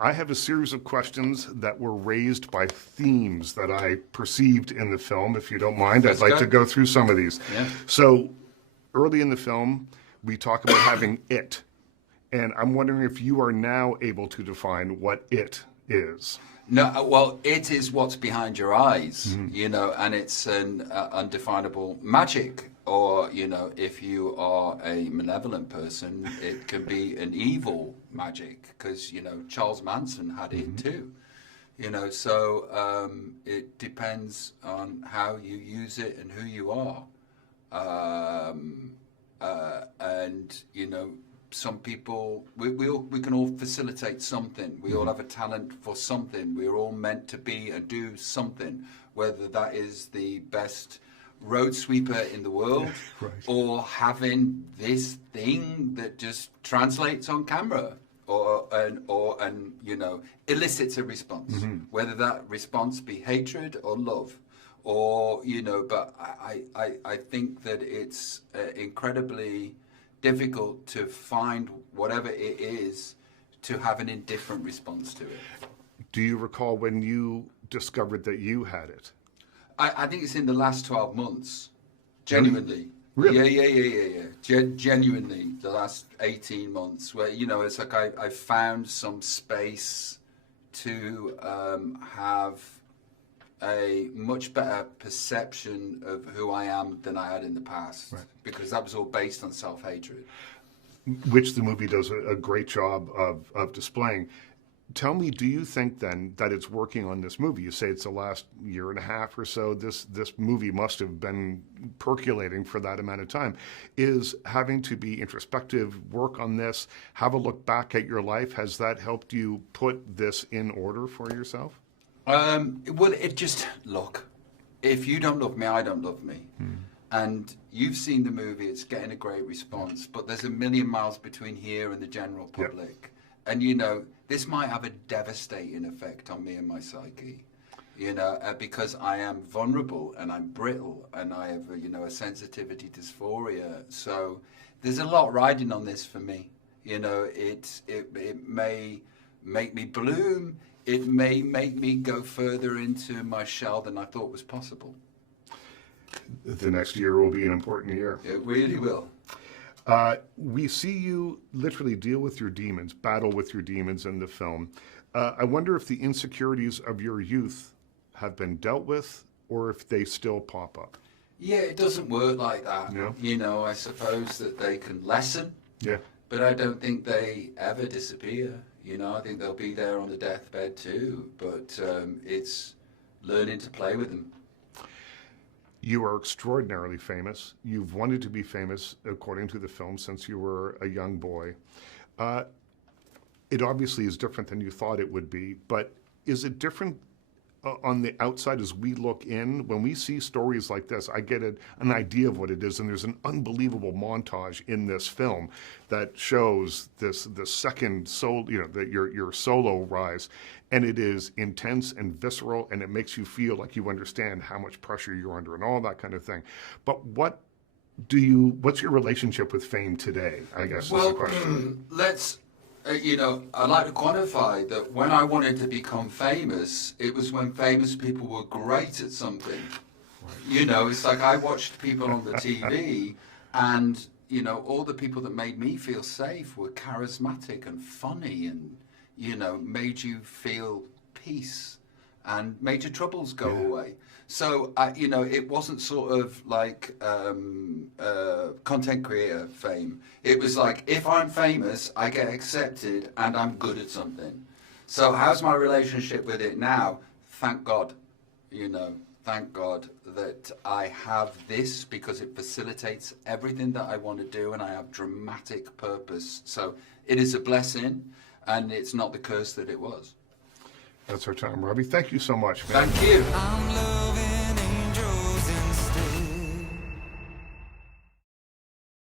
I have a series of questions that were raised by themes that I perceived in the film. If you don't mind, I'd like to go through some of these. Yeah. So early in the film, we talk about having it. And I'm wondering if you are now able to define what it is. No, well, it is what's behind your eyes, you know, and it's an undefinable magic. Or, you know, if you are a malevolent person, it can be an evil magic, because, you know, Charles Manson had it too. You know, so it depends on how you use it and who you are. And, you know, some people, we can all facilitate something. We all have a talent for something. We're all meant to be and do something, whether that is the best road sweeper in the world, right, or having this thing that just translates on camera, or you know, elicits a response, whether that response be hatred or love, or, you know. But I think that it's incredibly difficult to find whatever it is to have an indifferent response to it. Do you recall when you discovered that you had it? I think it's in the last 12 months, genuinely. Really? Yeah. Genuinely, the last 18 months, where, you know, it's like I found some space to have a much better perception of who I am than I had in the past, right, because that was all based on self-hatred. Which the movie does a great job of displaying. Tell me, do you think then that it's working on this movie? You say it's the last year and a half or so. This movie must have been percolating for that amount of time. Is having to be introspective, work on this, have a look back at your life, has that helped you put this in order for yourself? Well, it just, look, if you don't love me, I don't love me. And you've seen the movie, it's getting a great response, but there's a million miles between here and the general public. Yep. And, you know, this might have a devastating effect on me and my psyche, you know, because I am vulnerable and I'm brittle and I have, you know, a sensitivity dysphoria. So there's a lot riding on this for me. You know, it may make me bloom. It may make me go further into my shell than I thought was possible. The next year will be an important year. It really will. We see you literally deal with your demons, battle with your demons in the film. I wonder if the insecurities of your youth have been dealt with, or if they still pop up. Yeah, it doesn't work like that. No? You know, I suppose that they can lessen, yeah, but I don't think they ever disappear. You know, I think they'll be there on the deathbed too, but it's learning to play with them. You are extraordinarily famous. You've wanted to be famous, according to the film, since you were a young boy. It obviously is different than you thought it would be, but is it different on the outside as we look in? When we see stories like this, I get an idea of what it is, and there's an unbelievable montage in this film that shows the second solo, you know, your solo rise, and it is intense and visceral, and it makes you feel like you understand how much pressure you're under and all that kind of thing. But what's your relationship with fame today, I guess, is the question. Let's, you know, I'd like to quantify that when I wanted to become famous, it was when famous people were great at something. Right. You know, it's like I watched people on the TV and, you know, all the people that made me feel safe were charismatic and funny and, you know, made you feel peace and made your troubles go away. So, you know, it wasn't sort of like content creator fame. It was like, if I'm famous, I get accepted and I'm good at something. So how's my relationship with it now? Thank God, you know, thank God that I have this, because it facilitates everything that I want to do and I have dramatic purpose. So it is a blessing and it's not the curse that it was. That's our time, Robbie. Thank you so much, man. Thank you.